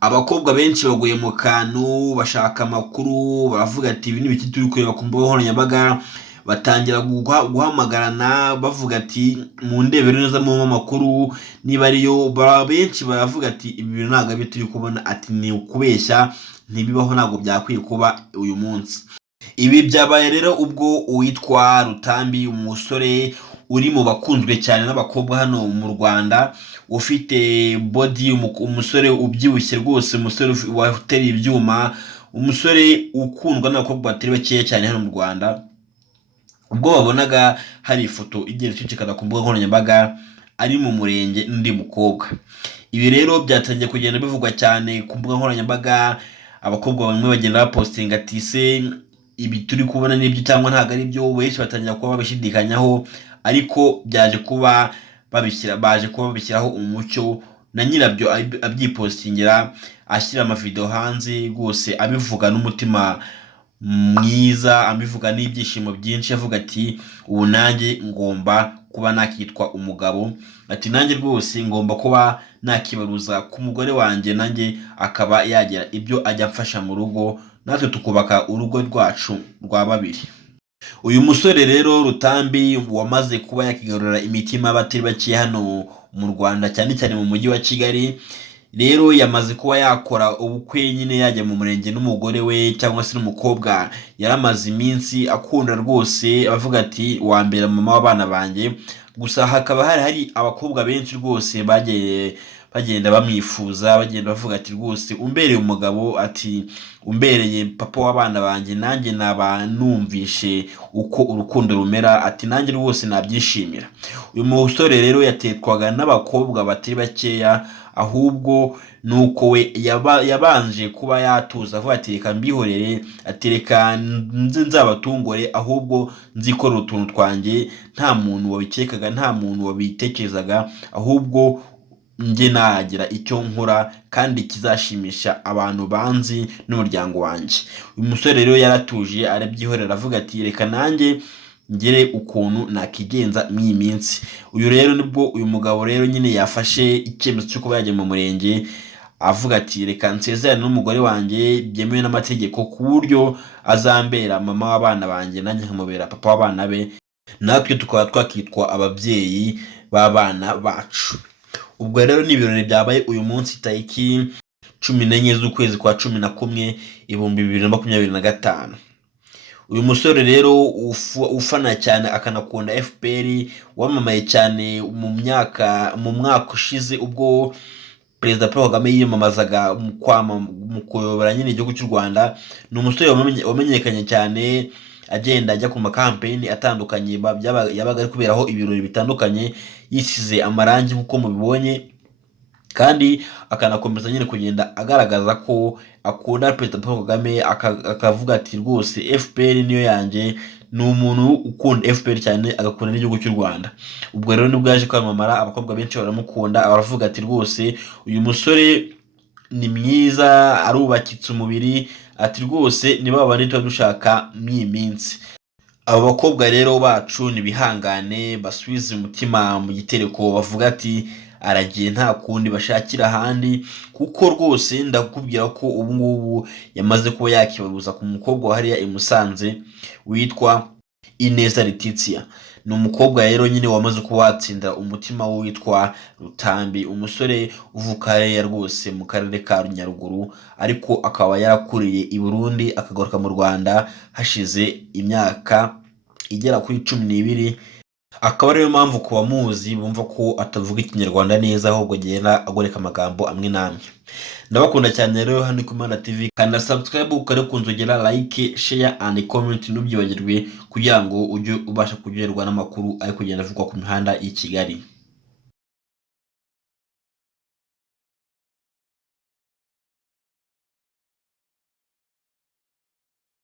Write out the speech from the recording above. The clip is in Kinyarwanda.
Abakobwa benshi baguye mu kantu bashaka amakuru baravuga ati ibi ni ibiki turi kureba ku mbuga nkoranyambaga, batangira guhamagarana bavuga ati mu ndebere neza mu amakuru niba ariyo. Benshi baravuga ati ibi bintu ntabwo ari turi kubona, ati ni ukubeshya, ntibibaho, ntabwo byakwiye kuba uyu munsi. Ibi byabaye rero ubwo uwitwa Rutambi, umusore uri mu bakunzwe cyane n'abakobwa hano mu Rwanda, ufite body, umusore ubyibushye rwose, umusore wateruye ibyuma, umusore ukundwa n'abakobwa batari bakeya cyane hano mu Rwanda. Ubwo babonaga hari ifoto igenda icicikana ku mbuga nkoranyambaga ari mu murenge n'undi mukobwa. Ibi rero byatangiye kugenda bivugwa cyane ku mbuga nkoranyambaga, abakobwa bamwe bagenda bapostinga ati se ibi turi kubona n'ibyo cyangwa ntabwo ari byo. Benshi batangira kuba babishidikanyaho, ariko baje kuba babishyiraho umucyo, na nyirabyo abyipostingira, ashyira amavideo hanze rwose abivuga n'umutima mwiza, abivuga n'ibyishimo byinshi, avuga ati ubu nanjye ngomba kuba nakitwa umugabo, ati nanjye rwose ngomba kuba nakibaruza ku mugore wanjye, nanjye akaba yagira ibyo ajya mfasha mu rugo, natwe tukubaka urugo rwacu rwa babiri. Uyu musore rero Rutambi wamaze kuba yakigarurira imitima y'abatari bake hano mu Rwanda, cyane cyane mu mujyi wa Kigali, rero yamaze kuba yakora ubukwe nyine yajya mu murenge n'umugore we cyangwa se n'umukobwa yaramaze iminsi akunda rwose, avuga ati wambera mama w'abana banjye. Gusa hakaba hari abakobwa benshi rwose bagenda bamwifuza, bagenda bavuga ati rwose umbereye umugabo, ati umbereye papa w'abana banjye, nanjye naba numvishe uko urukundo rumera, ati nanjye rwose nabyishimira. Uyu musore rero yatetwaga n'abakobwa batari bakeya, ahubwo nuko we yabanje kuba yatuza, avuga ati reka mbihorere, ati reka nzabatungore, ahubwo nzikorera utuntu twanjye, nta muntu wabikekaga, nta muntu wabitekerezaga, ahubwo njye nagira icyo nkora kandi kizashimisha abantu banzi n'umuryango wanjye. Uyu musore rero yaratuje arabyihorera, avuga ati reka nanjye ngere ukuntu nakigenza mw'iyi minsi. Uyu rero nibwo uyu mugabo rero nyine yafashe icyemezo cyo kuba yajya mu murenge, avuga ati reka nsezerane n'umugore wanjye byemewe n'amategeko, ku buryo azambera mama w'abana banjye, nanjye nkamubera papa w'abana be, natwe tukaba twakitwa ababyeyi b'abana bacu. Ubwo rero ni ibirori byabaye uyu munsi tariki 14 z'ukwezi kwa 11 2025. Uyu musore rero ufana cyane akanakunda FPR, wamamaye cyane mu mwaka ushize ubwo Perezida Paul Kagame yiyamamazaga mu kuyobora nyine igihugu cy'u Rwanda. Ni umusore wamenyekanye cyane agenda ajya ku makampeni atandukanye, yabaga ari kuberaho ibirori bitandukanye, yisize amarangi nk'uko mubibonye, kandi akanakomeza nyine kugenda agaragaza ko akunda Perezida Paul Kagame, akavuga ati rwose FPR niyo yanjye. Ni umuntu ukunda FPR cyane, agakunda n'igihugu cy'u Rwanda. Ubwo rero nibwo yaje kwamamara, abakobwa benshi baramukunda, baravuga ati rwose uyu musore ni mwiza, arubakitse umubiri, ati rwose niba babandi tuba dushaka mw'iyi minsi. Aba bakobwa rero bacu nibihangane, basubize umutima mu gitereko, bavuga ati aragiye nta kundi bashakira ahandi, kuko rwose ndakubwira ko ubu ngubu yamaze kuba yakibaruza ku mukobwa hariya i Musanze witwa Ineza Letitia. Ni umukobwa rero nyine wamaze kuba watsinda umutima witwa Rutambi, umusore uvuka hariya rwose mu karere ka Nyaruguru, ariko akaba yarakuriye i Burundi akagaruka mu Rwanda hashize imyaka igera kuri 12. Akaba ariyo mpamvu ku bamuzi bumva ko atavuga ikinyarwanda neza, ahubwo agenda agoreka amagambo amwe n'amwe. Ndabakunda cyane rero hano ku Mana TV, kanda subscribe ukore kunzogera, like, share and comment, nubyibagirwe kugira ngo ujye ubasha kugerwa n'amakuru ari kugenda avugwa ku mihanda y'i Kigali.